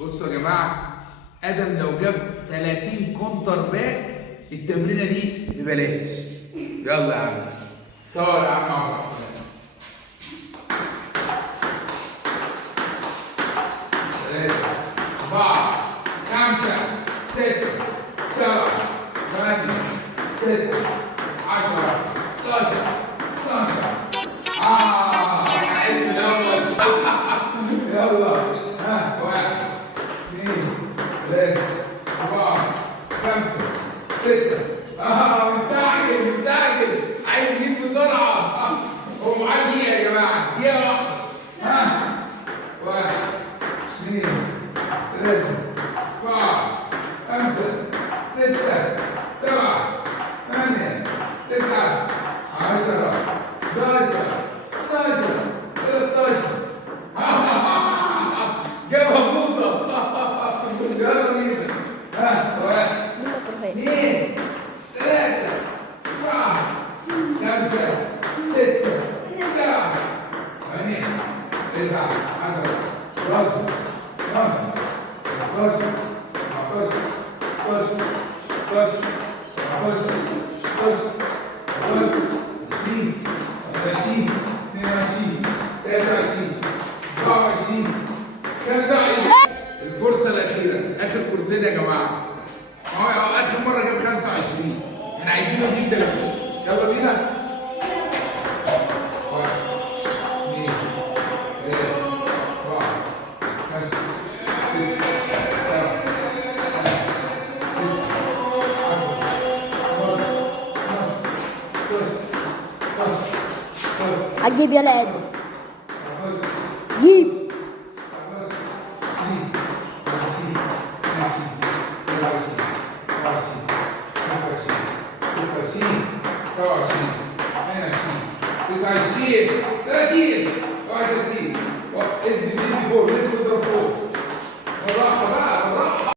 بصوا يا جماعه، ادم لو جاب 30 كونتر باك التمرينه دي ببلاش. يلا يا عم صور يا عم عبد الرحمن. 3 4 5 6 7 8 9 10 11 12. عد الاول. يلا ها 1 2 3 4 5 6. مستعجل عايز يجيب بسرعه. هو معاه دقيقه يا جماعه، دقيقه واحده. 1 2 3 4 5 6 7 8 9 10 11 12 13. جابها بوضه. يلا بينا. 1 2 3 4 5 6 7 8 9 10 11 12 13 14 16 17 18 19 20 21 22 23 24 25. الفرصة الأخيرة، آخر كورتين يا جماعة. هو آخر مرة جاب 25، احنا عايزينه يجيب 30. يلا بينا. 1 2 3 4 5 6 7 هتجيب يا لاد جيب. 30 31